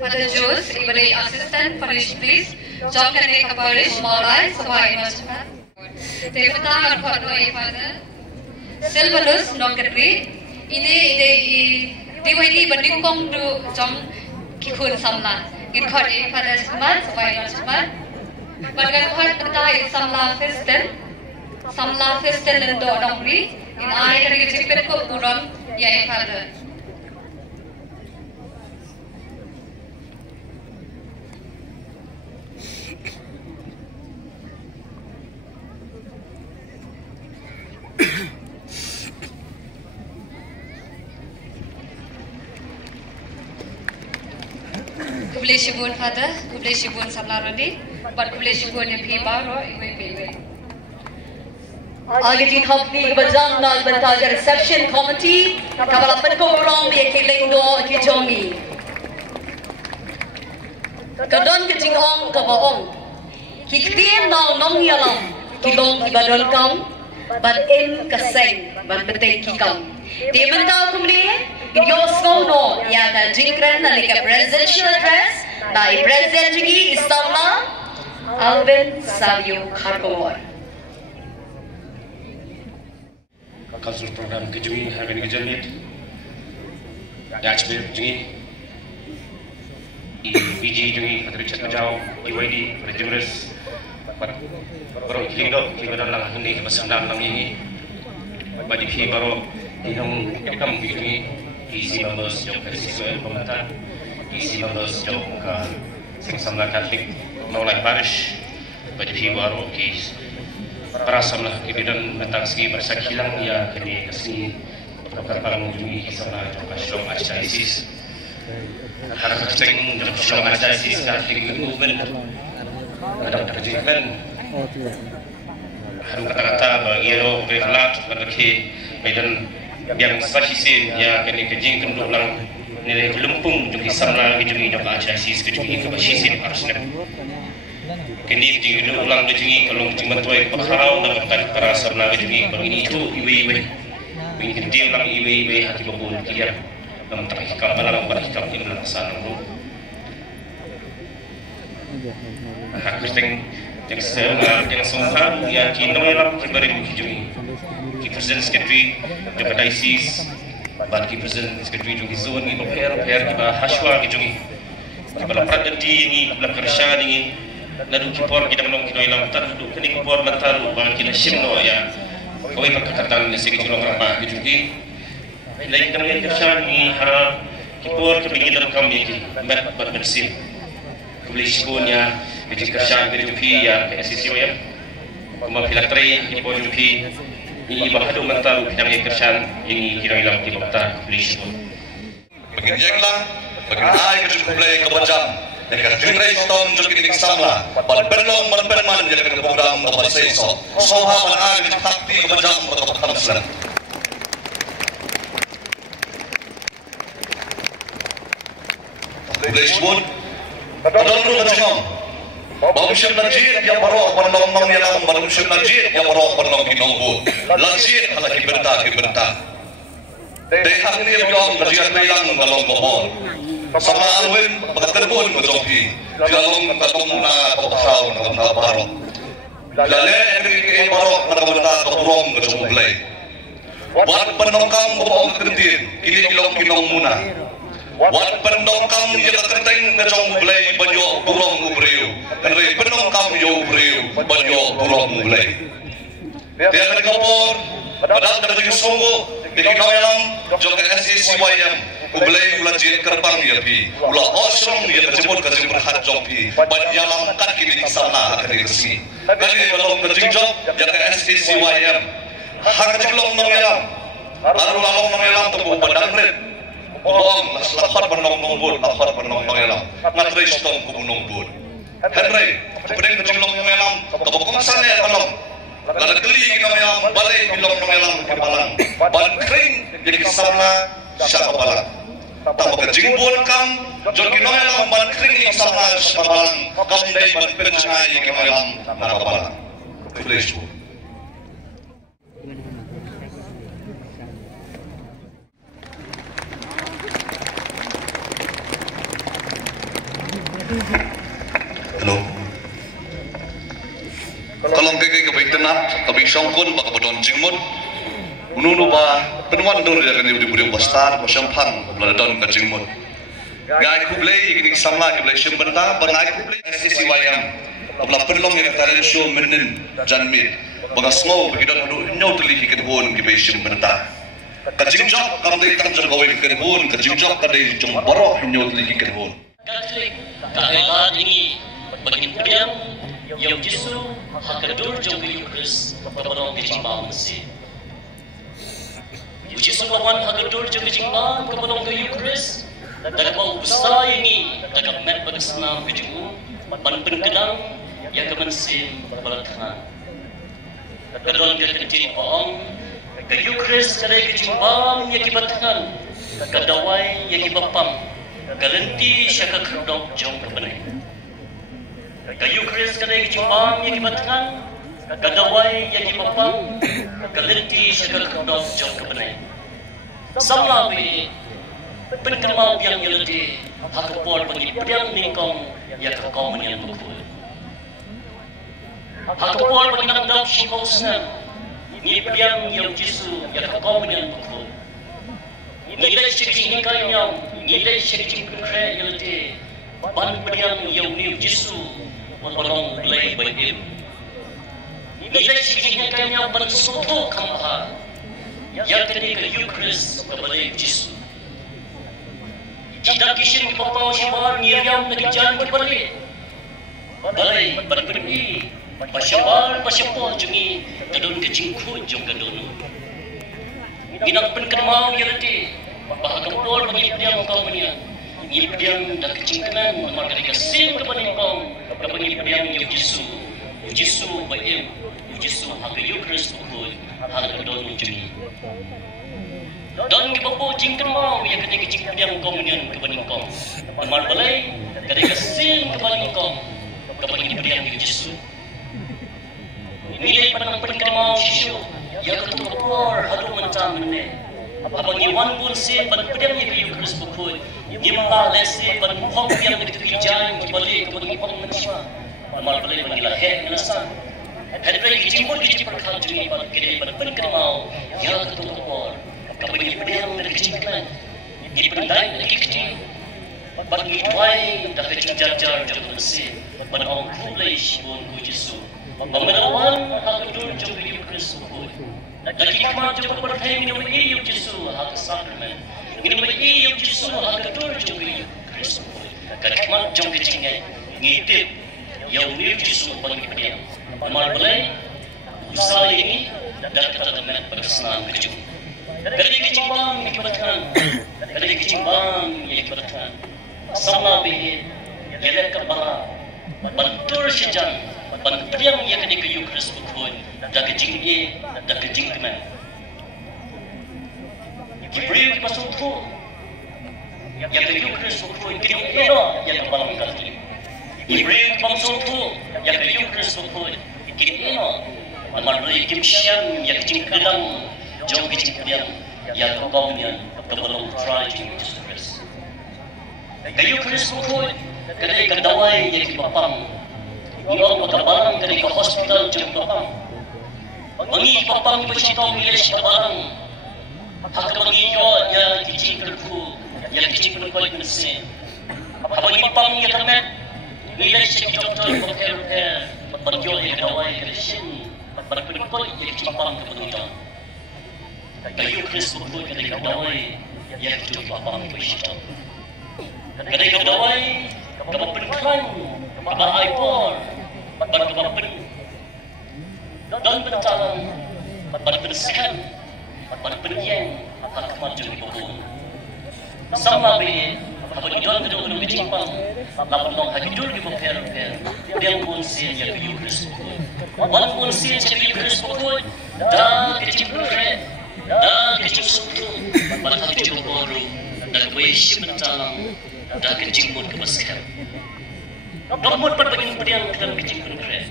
Father Jules, every assistant, parish please, job can make a parish, small eyes, so why not? Devata or Father, Silvanus, not get read. They but come to John Kikun Samla. In court, Father's month, why not? But when Father is some laugh fistel and Dodongri, in I can get a bit of Buram, yea, Father. Kubleshibun Father, Kubleshibun Samlarandi, but Kubleshibun in Pibaro, it will be. Agiti company Bazang Nal Bantaja reception committee, Kabalapan ko wrong be Kilingdo Kijongi. Kadon Kijong Kabaong. Kikrian now Nong Yalam, Kilong Ibadol Kam, but in Kaseng, but Bate Kikam. Demandal Kumli, Yosco no, Yada Jinkran, like a presidential address, by President Jigi Istamla, Alvin Savio Karkowar. Cultural program Kijungi having a journey. That's where Jungi, BG Jungi, Father Richard Majau, UID, for the Juris, but Baro Kindo, Kibadala, Hindi, Basandam Nami, but if he Baro, he don't become Kijungi, easy members, Joe Persiso, Pomata, easy members, Joe Sing Samla Catholic, no like parish, but if he Baro, he's Parasamlah kemudian tentang segi bersakilang ia kini kasih perkara mengunjungi kisahlah jangka Shalom Archdiocese. Harap kencing dalam Shalom Archdiocese Catholic Movement kadang terjadikan. Harap kata-kata bagi lo berkelat bagi medan yang spesies ya kini kencing kenduk lang nilai kelempung jangka kisahlah mengunjungi jangka Archdiocese kencing kebasisin harusnya. Kini di ulang dijungi kalau cuma tuai pakau dan bertarik terasa menarik dijungi begini itu iwe begini dia ulang iwe hati babul dia dalam terhikam dalam berhikam ini melaksanakan itu. Hak Kristen yang sungguh ya kini dalam kembali dijungi. Ki Presiden Sekretari Jakarta Diocese, bagi Presiden Sekretari juga zon ini per kita haswa dijungi. Kita pradati ini, kita kerja ini. Lalu kipor kita menong kita ilang taruh kini kipor mentaruh bang kita simno ya kau ipak katakan nasi kecilong ramah gitu di lagi kita melihat kerjaan ini harap kipor kepingin dalam kami ini mat berbersih kembali sebuahnya jadi kerjaan dari tupi ya PSCO ya kumah filteri kipor tupi ini bahadu mental yang kersan ini kira ilang di bakta polisi pun. Begini lah, begini ay kerja play kebajam. Dekat tingrai stone jadi kini samla. Pada berlong berperman jadi kena program dapat seso. Soha pada ay kerja takti kebajam dapat hamslan. Polisi pun, kadang tu macam Barusyam najir yang baru pandang nang yang barusyam najir yang baru pandang kinongbu. Najir hala kiberta. Dehak ni yang najir bilang dalam bohong. Sama alwin pagkarbon mo jompi. Dalam katong na kapasal na baru. Lale yang baru nakabenta kaburong mo jomblay. Wat panongkam bohong kendir. Kini kilong muna. Wat penongkam yang terteng na jomblay banyo burong ubriu. Henry penongkam yo ubriu banyo burong ublay. Dia kapor padahal dari sumbu di kawayan jok SCCYM ublay ulajir kerbang ya pi ula osrom ya terjebut ke berhat jompi banyalam kat kini sana akan resmi dari belum terjinjok yang SCCYM hak jelong mengelam baru lalong mengelam tubuh badan red bohong lapat penong mengelam ngatri stong kubunong bud Henry pedeng kejilong mengelam kebokong sana ya kalong lalu geli kita mengelam balai bilong mengelam kebalang ban kering jadi sana siapa balang tambah kejingbun kam jol mengelam ban kering sana siapa balang kam dari ban pencengai mengelam nakabalang Polisi Hello. Kalau kaki kebaikan tapi songkon baka bodon jingmut. Ununu ba penuan dulu ya kan di budi bastar masampang beladon ka jingmut. Ngai kublai ini samla kublai simbenta bangai kublai SCCYM. Abla perlong yang talent show menin janmit. Banga small begidon hadu nyau teli hikin hon kublai simbenta. Ka jingjok kam dei tam jago hikin hon ka jingjok ka dei jom baro nyau teli hikin hon. Kailan ini bagin pedang yang justru hakadur jauh Eucharis kepada kejimbang Mesir. Justru lawan hakadur jauh kejimbang kepada Eucharis. Dalam usaha ini dalam met bersenam kejumu ban penkedang yang kemensin berbalatan. Dalam kecil orang ke Eucharis kadai kejimbang yang kibatkan kadawai yang kibapam. Galenti syaka kerdok jom kebenai. Kayu keris kadai kejimbang yang kibatkan, kadawai yang kibapang, galenti syaka kerdok jom kebenai. Samla be penkermau yang yeledi hakapor bagi pedang ningkong yang kekau menyan bukul. Hakapor bagi nakdap shikosna, ni pedang yang jisu yang kekau menyan bukul. Nilai syekh kanyang, nilai syekh kre yelede, ban pedang yang niu jisu, walong belai baim. Nilai syekh kanyang ban soto kamha, yang ketika Eucharis kebalai jisu. Tidak kisah kepapau syamar Miriam negerian kebalai, balai ban pergi, pasyamar pasyapol jungi kadon kecingkun jong kadonu. Inang penkermau yelede. Bahagian pol bagi pedang kau punya, ini pedang dah kecingkanan, maka dikasih kepada kau, kepada pedang Yesus baik, Yesus harga Eucharis pukul, harga don juni. Dan kebawa cingkan mau, ia kena kecing pedang kau punya kepada kau, amar balai, kada kasih kepada kau, kepada pedang Yesus. Nilai pandang penkermau Yesus, ia ketuk keluar, hadu mencang meneh. Abang iwan pun se ban pedang yang Eucharis pukul, gimla lese ban hong yang dikejalan kembali kepada pang manusia. Amal balai panggillah hek nasa. Hadrai kecipun perkal jungi ban gede ban penkermau, ya ketuk keluar. Kabagi pedang dari kecingkalan, di pendai lagi kecil. Ban ngituai dah kejar-jar jauh bersih, ban hong kulai shibun kujisu. Bangalawan hakadur jauh Eucharis pukul. Lagi kemana jauh berhenti minum iu jisu hak sakramen. Minum iu jisu hak kedur jauh Eucharis. Lagi kemana jauh kecingnya ngidip yang iu jisu bagi pedang. Amal balai usaha ini dah kata teman berkesan kejung. Kadang kejung bang ikibatkan, kadang kejung bang ikibatkan. Sama be, yang kebara, bantur sejang, bantur yang kadang kejung Kristus pun, dah kejung dah kejung keman. Kibriu masuk tu, yang kejung Kristus pun kejung yang kebalang kali. Kibriu masuk tu, yang kejung Kristus pun kejung Namar beli kimsiam yang kecil kedang, jauh kecil kedang, yang kebaunya kebalong try Yesus Kristus. Kayu Kristus pun kedai kedawai yang kipapang, iong makabalang kedai ke hospital jauh papang. Mangi papang bersitong iles kabalang, hak mangi yo yang kecil kerku, yang kecil kerku mesin. Mangi papang yang kamet, iles doktor repair, berjual yang kedawai kedai berkumpul yang cipang kebenaran. Kayu Kristus pun kadang kedawai yang cipang kebenaran. Kadang kedawai kebenaran, kebenaran ipor, kebenaran dan bentalang, berbersihkan, berpergian, hak maju di bawah. Sama be, apa hidup kedua cipang, lapan long hidup di bawah yang pun sia yang kayu Kristus pun. Walaupun sia jadi Kristus pun, dah kecil keren, dah kecil suatu, pada kecil baru, dah kebaikan bentalang, dah kecil pun kebaikan. Kamu perbanyak pediang dalam kecil keren.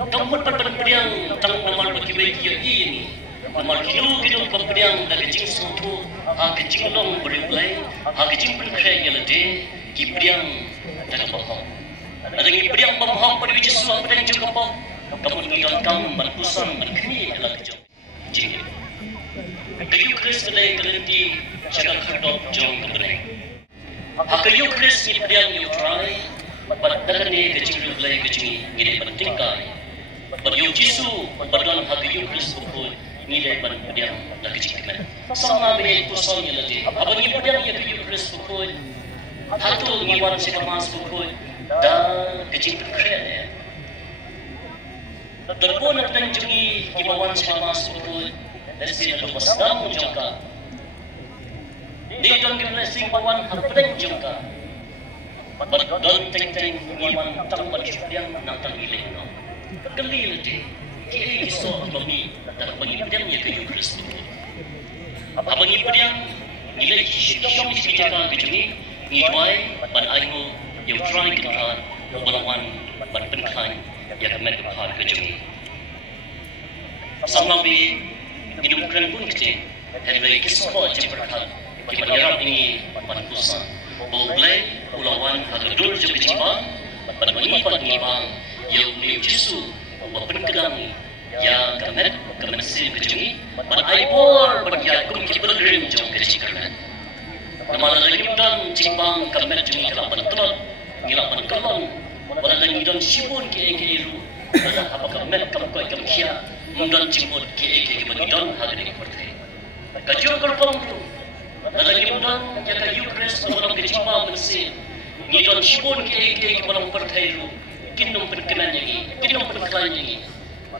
Kamu perbanyak pediang tentang nama bagi baik ini. Nama hidup pediang dah kecil suatu, kecil long berbelai, kecil pun keren yang lebih, pediang dah kebahang. Ada yang pediang pemaham pada biji suam pediang juga kebahang. Kamu tinggal kamu berpusan berkini dalam kejauh. Jadi, kayu Kristus kedai kelenti cakap hardop jauh kebenaran. Kayu Kristus ni pediang you try, pada ni kecil belai kecil ini pentingkai. Beriu Yesus berdalam kayu Kristus pun nilai pediang dah kecil keman. Sama dengan pusan yang lagi. Apa ni pediang yang kayu Kristus pun, hatu ngiwan sekamas pun dah kecil keren. Terpun dan jungi kibawan selama sepuluh dari sini lepas dalam jangka. Dia jangan blessing bawan harpen jangka. Berdon teng ngiman tang bersyukur nantang iling no. Kelil je. Kiri kisah bami dan pengipdiam ya kayu Kristus. Apa pengipdiam nilai syom dijaga kejungi ngidwai ban ayu yang try kita balawan ban penkai yang kami dapat kejungi. Sama be hidup keren pun kecil. Hari kisah jemberkat kita berharap ini panpusan. Boleh ulawan hadur juga kecipan. Pada menyipat ngibang yang beliau Yesus berpegang yang kami mesin kejungi. Pada aibor berjagung kita bergerim jauh kecikan. Nama lagi dan cimbang kami jungi kelapan telur, kelapan kelon. Wala lagi dan sibun ke ru wala apakah met kam ko kam kia mundan sibun ke bagi dan hari ini pertai kajur korpong tu wala lagi mundan ya kayu Kristus orang ke cipta mesin ni dan sibun ke balang pertai ru kinum perkenan lagi kinum perkenan lagi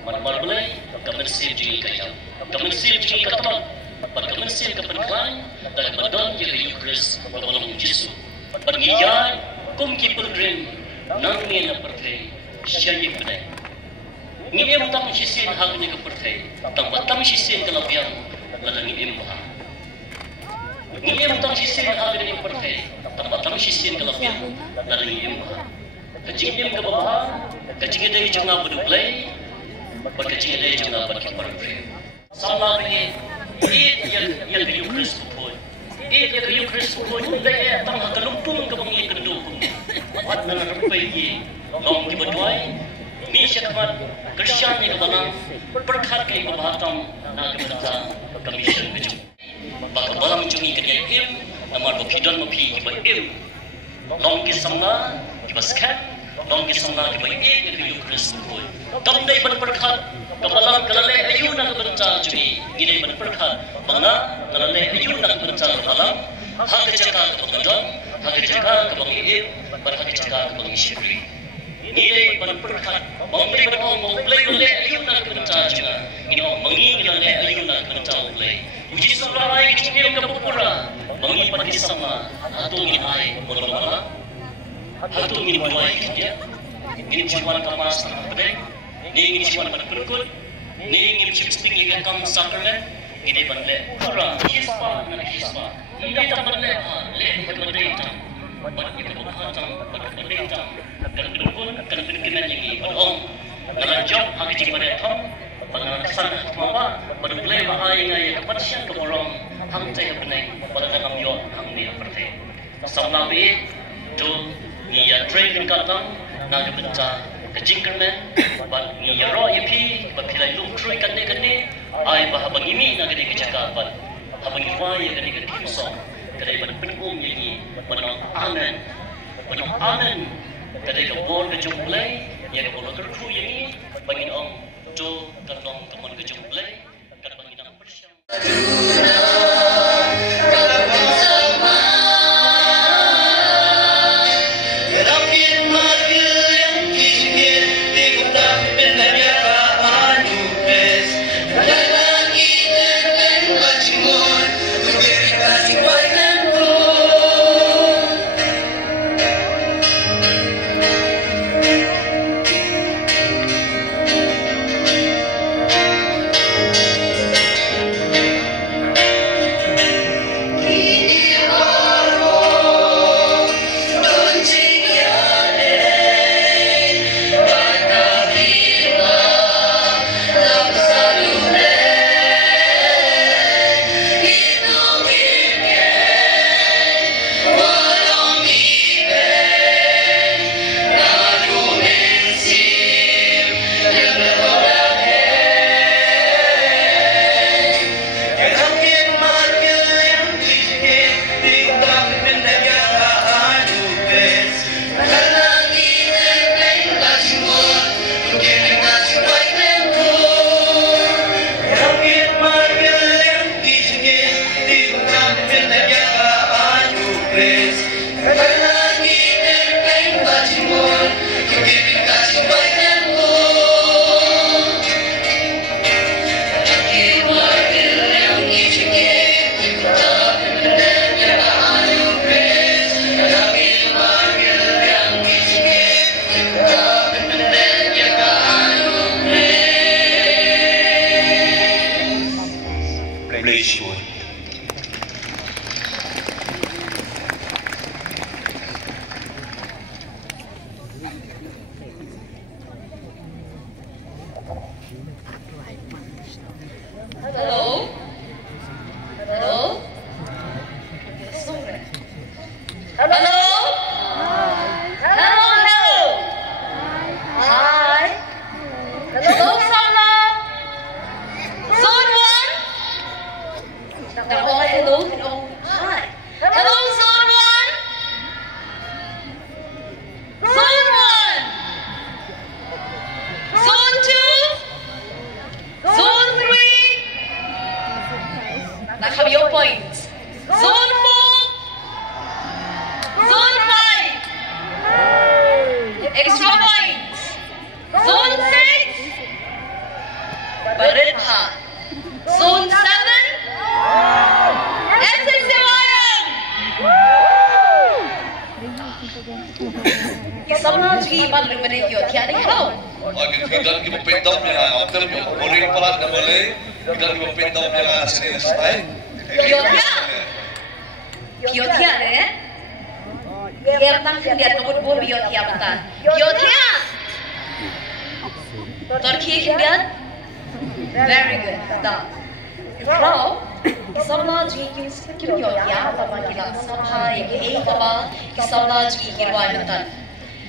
mar belai kam mesin ji kaya kam mesin ji katam kam mesin ke perkenan dan badan ya kayu Kristus balang Yesus pergian kum ki pergrim nang ni na pertai syai pedai ni em tam sisin hang ni ke pertai tam batam sisin ke labiang lalang em bah ni em tam sisin hang ni pertai tam batam sisin ke labiang lalang em bah kecing em ke bawah kecing dai junga beduplai berkecing dai junga berkiparfri sama ni yang kayu Kristus pun yang kayu Kristus pun dai tam hakalumpung ke bangi kendukung wat na rupai long di badwai mi syakmat Kristian ni kebanang berkat kay pabahatam na kebanang kamisyon keju baka balang jungi kaya im namar bapidon mapi kiba im long kisamna kiba skat long kisamna kiba im kayu Kristus pun tamday ban berkat kabalang kalalay ayun na kebanang jungi gilay ban berkat banga nalalay ayun na kebanang kabalang hagajaka kebanang hagajaka kebanang berhati-hati kepada syukri. Nilai berperkat, memberi berhormat, boleh ayun nak bercakap. Ini mengingat barai kecil ke pura, mengipat di sama, atau ingin air berlama, atau ingin buai dia, ingin ciuman kamas tanah pedeng, ingin ciuman pada perkut, ingin cium ikan kam sakramen, ini bandle pura, hispa, ini tak bandle pada hitam, pada kita berkhatam, pada hitam, kan berkun, kan berkenan yang ini, pada nalajak hak ciuman hitam. Pengasan mama berblay bahaya ngaya kepastian keborong hang cai benai pada dalam yo hang ni aperte samlabi tu niya train katang na benca kejingkermen ban niya ro ipi bapilai lu trui kane ai bah bangimi na gede kecaka ban habangi waya gede gede kimsong gede ban penum yangi banong amen gede ke bol ke jumblay ya ke bol kerku yangi bangin tu kandong teman kejumblay kan bangin bersam Very good. Done. Now, Isabla ji kim yo ya ba ma kila sabha ye ba Isabla ji hirwai natan.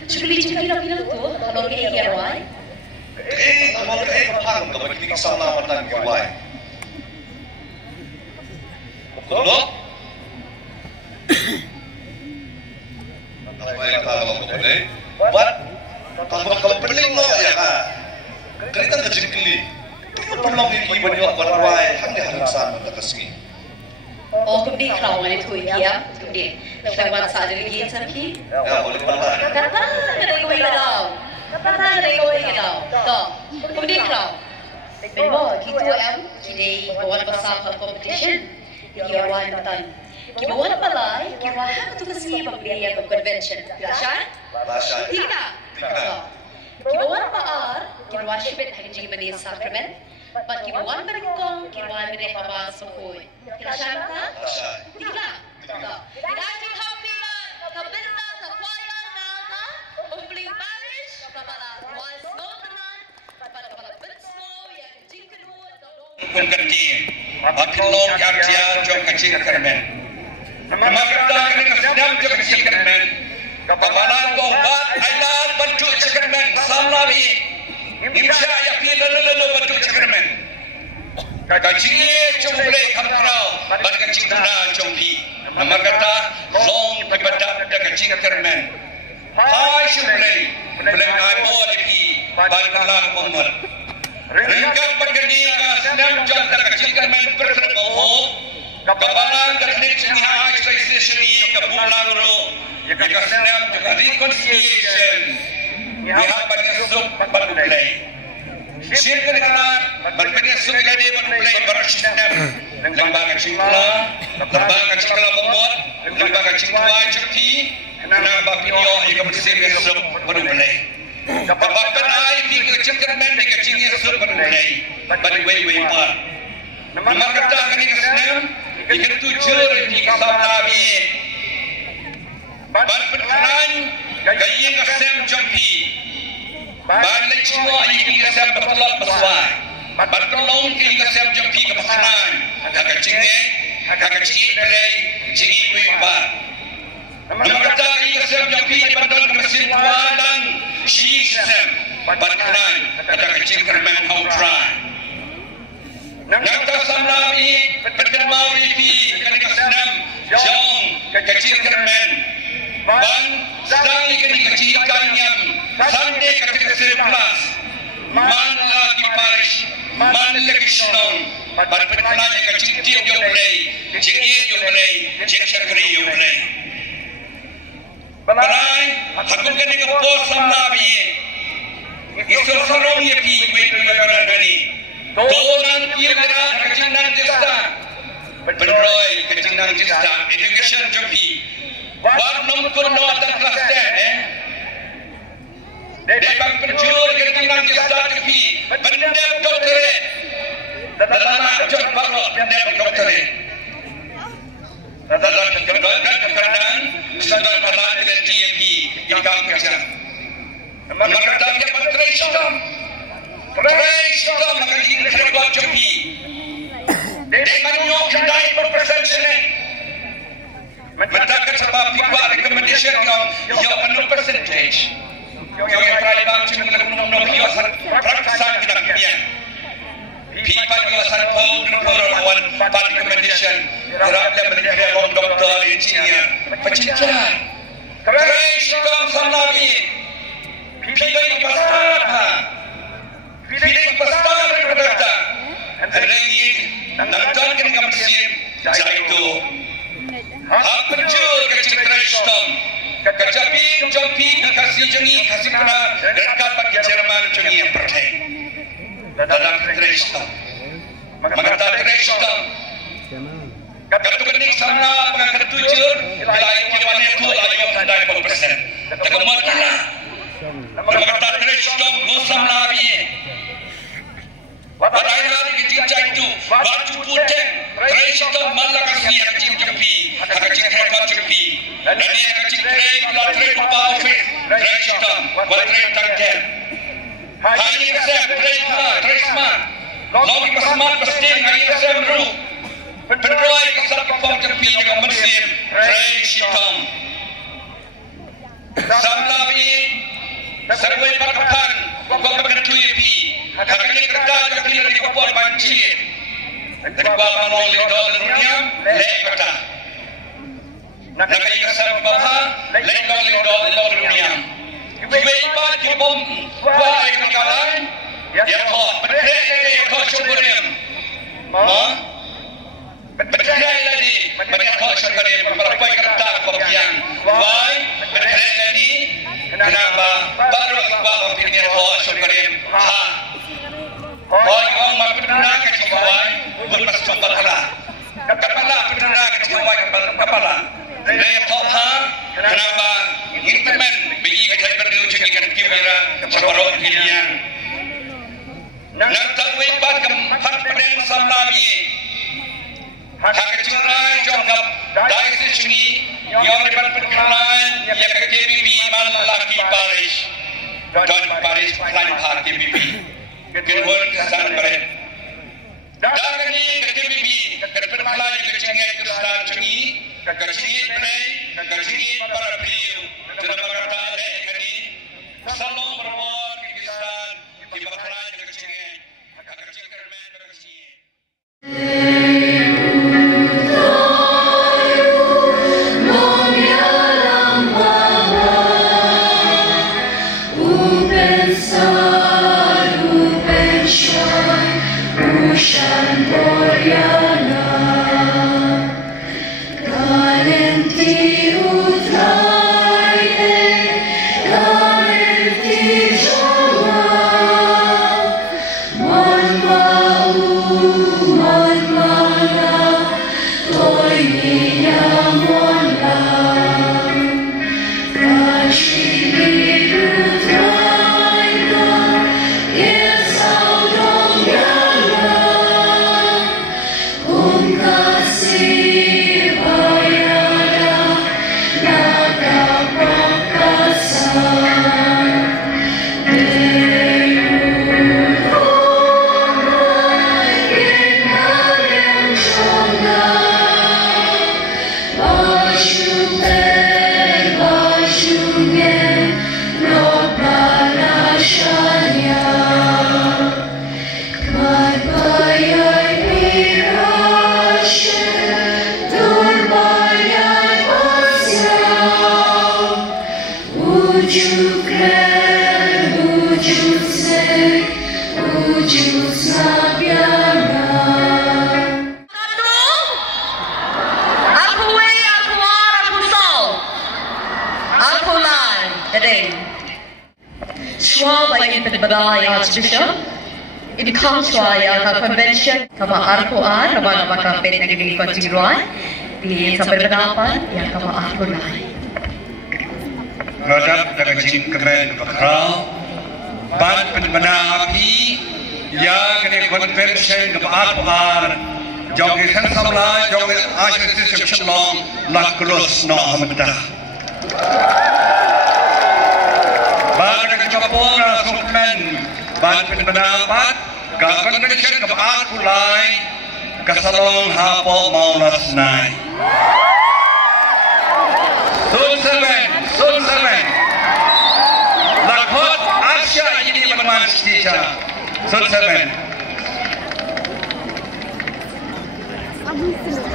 Chukli ra pila tu halor ke hirwai. Amal ke phang ka balik Isabla matan hirwai. Betul? Apa yang tahu ko ni? But kalau pening no ya ka. Kereta kejengkeli. Penolong iki banyo barwai hang de harsan mataski. Oh, kumdi kraw ngani thui kia, kumdi. Flewan sa de gi samki. Ya, boleh pala. Kata ngani ko ilaw. Kata ngani ko ilaw. To, kumdi kraw. Bebo, kitu am kidei bawan pasal competition. Yawan tan. Kibawan palay, kiwahan ito kasi pagbiya ng convention. Rasha? Tika. Kibawan paar, kibawan sibit hanggang manis sacrament. But kibawan barikong, kibawan minay papasukoy. Rasha ka? Tika. Ilajing hapila, kabinta, kakwaya, naga, umbling parish, kapala, wals notanan, kapala bitsmo, yan jingkanuan, kung kantiin, at kilong kapsiya, jong kacing karmen. Magkata ka rin kasinam, jong kacing karmen. Kapalan ko, bat, ay lahat, bantu sa karmen, salabi, imsya, yapila, lalo, bantu sa karmen. Kacing jong ulay, kamkraw, bat kacing tuna, jong pi. Magkata, long, ibadak, da kacing karmen. Hai, syublay, beleng ay mo, lagi, bat kalang kumul. Ringkat bergeni senam jam tak kecil main berterbawa kapalan teknik sehingga exercise kebulan ro jika senam juga reconciliation pihak penyusup berdulai sirkan kanan berpenyusup lagi berdulai bersenam lembaga cingkla membuat lembaga cingkla cuti kenapa video yang bersih besok berdulai Kapapan ay di kecil kermen di kecilnya sebenarnya, bagi way part. Nama kata kini kesenam, ikan tujuh di kesam nabi. Ban berkenan, gaya kesem jampi. Ban lecimo ini kesem bertolak besar. Ban kelong ini kesem jampi kepesanan. Kakak cingeng, kakak cingeng berai, cingeng way part. Nama kata kini kesem jampi di bandar mesin kuadang. System berkenan kata kecil kermen outran. Nangka samlami berkenal wifi kena kesenam jong kecil kermen. Ban sedang ikan kecil kanyam sande kata kecil plus. Man lagi parish, man lagi senong. Berkenan kecil tiap jomlay, jengi jomlay, jeng syakri jomlay. Balai, aku kena kepos samlabi. Isu sarong ye pi berkenan gani. Donan kia kena kejinan jista. Benroy kejinan jista. Education jopi. Bar nomor no atas kelas 10. Depan penjur kejinan jista jopi. Bendep doktorat. Dalam jod balok bendep doktorat. Dalam keadaan sedang berada di TMP di kampusnya. Maka tanya Trestom maka ini terlibat joki. Dengan nyok kedai berpresentasi. Mentakkan sebab pihak recommendation yang penuh percentage. Yang terakhir bang cuma menung yang praktisan kita kian. Pihak yang sarpau dengan lawan pada recommendation. Kerana mereka orang doktor, engineer, pecinta. Trestom samlami. Pilih pasar, berkata. Hari ini nonton kena mesin jaitu. Apa jauh kecil Trestom. Kejapin, jompi, kasih jengi, kasih kena dekat bagi Jerman jengi yang percaya. Dalam Trestom. Maka Trestom. Katu kenik sana mengangkat tujuh, lain kiwan itu lain tandai persen. Kemudian, maka Trestom gosam lagi. Padahal hari kita itu baju putih Trestom malah kasih yang jempi, kacing rekod jempi. Dan ini kacing trek office Trestom, trek tangkap. Hari kesem Tresman, lagi pesmat pesting hari kesem ru. Penroy kesal kepong jempi dengan mesin Trestom. Samlabi sarway pakapan, gua berkentui pi. Kakaknya kerja jempi dari kepong banci. Terkuat manolong lidol dunia, lekata. Nakaya kesal baha, lekol lidol dunia. Iba kibom, wah ikan ya kau, berkait kau syukurim. Berkait lagi, banyak kau syukurim. Berapa kata kopian, wah berkait lagi. Kenapa? Baru aku pikir kau syukurim. Kau yang mampu nak kacau, bukan masuk bahagia. kepala perdana kecewa kepala dari top hang kenapa instrumen bagi kerja berdua cekikan kiwira sebarok pilihan nak tahu ibat keempat perdana samlami hak kecuali jongkap dari sini yang dapat perkenalan yang KBB malaki Paris dan Paris lain hak KBB kedua kesan beren dan ini KBB perkenalan kecengai kesan cungi kecingit play kecingit para beliau dalam kata ada ini salam berbuat kesan di perkenalan kecengai kecingit kermen berkecingit Archbishop, in country convention, kama arkuan, kama makapit na gini kontinuan, di sa beberapa yang kama arkulay. Rodap na kajing kemen bakral, ban penmenapi, ya gini convention kama arkuan, jauh ikan samla, jauh asisten cemlong, lakulus no hamda. Ban na kajapong na sukmen, ban pendapat ke convention ke akulai ke salong hapo maulas nai sun seven lakhot asya ini meneman sisa sun seven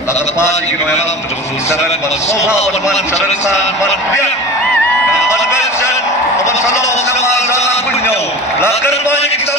lakhot ini memang sun seven bersoha meneman sersan berbiak convention salong sama jangan punya lakar banyak kita